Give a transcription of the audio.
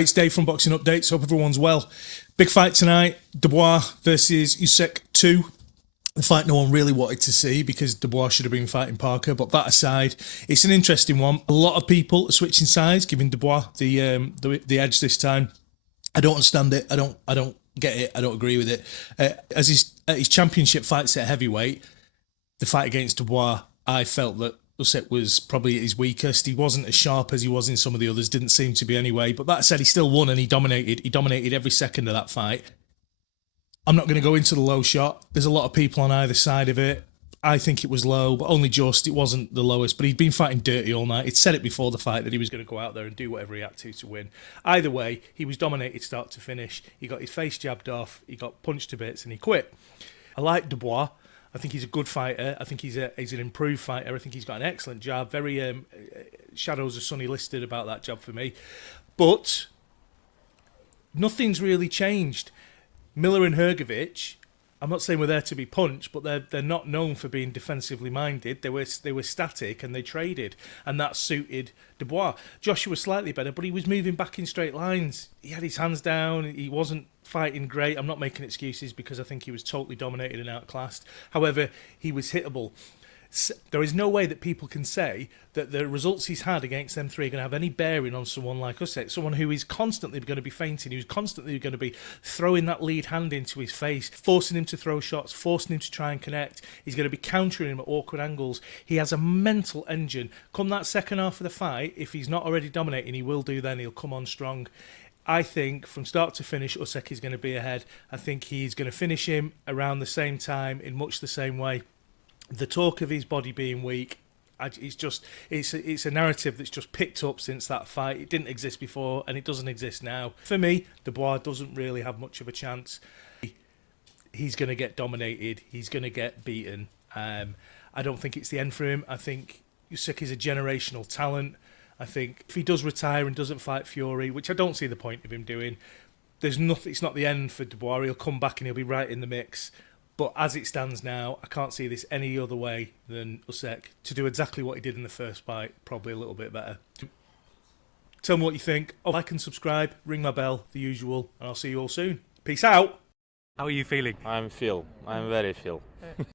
It's Dave from Boxing Updates. Hope everyone's well. Big fight tonight. Dubois versus Usyk 2. The fight no one really wanted to see because Dubois should have been fighting Parker. But that aside, it's an interesting one. A lot of people are switching sides, giving Dubois the edge this time. I don't understand it. I don't get it. I don't agree with it. As his championship fights at heavyweight, the fight against Dubois, I felt that Usyk was probably at his weakest. He wasn't as sharp as he was in some of the others, didn't seem to be anyway. But that said, he still won and he dominated. He dominated every second of that fight. I'm not going to go into the low shot. There's a lot of people on either side of it. I think it was low, but only just. It wasn't the lowest. But he'd been fighting dirty all night. He'd said it before the fight that he was going to go out there and do whatever he had to win. Either way, he was dominated start to finish. He got his face jabbed off. He got punched to bits and he quit. I like Dubois. I think he's a good fighter. I think he's an improved fighter. I think he's got an excellent jab. Very shadows of Sonny listed about that jab for me. But nothing's really changed. Miller and Hrgovic, I'm not saying we're there to be punched, but they're not known for being defensively minded. They were static and they traded, and that suited Dubois. Joshua was slightly better, but he was moving back in straight lines. He had his hands down. He wasn't fighting great. I'm not making excuses because I think he was totally dominated and outclassed. However, he was hittable. There is no way that people can say that the results he's had against them three are going to have any bearing on someone like Usyk, someone who is constantly going to be feinting, who's constantly going to be throwing that lead hand into his face, forcing him to throw shots, forcing him to try and connect. He's going to be countering him at awkward angles. He has a mental engine. Come that second half of the fight, if he's not already dominating, he will do then. He'll come on strong. I think from start to finish, Usyk is going to be ahead. I think he's going to finish him around the same time in much the same way. The talk of his body being weak, it's a narrative that's just picked up since that fight. It didn't exist before and it doesn't exist now. For me, Dubois doesn't really have much of a chance. He's going to get dominated. He's going to get beaten. I don't think it's the end for him. I think Usyk is a generational talent. I think if he does retire and doesn't fight Fury, which I don't see the point of him doing, there's nothing. It's not the end for Dubois. He'll come back and he'll be right in the mix. But as it stands now, I can't see this any other way than Usyk to do exactly what he did in the first fight, probably a little bit better. Tell me what you think. Like and subscribe, ring my bell, the usual, and I'll see you all soon. Peace out. How are you feeling? I'm very feel.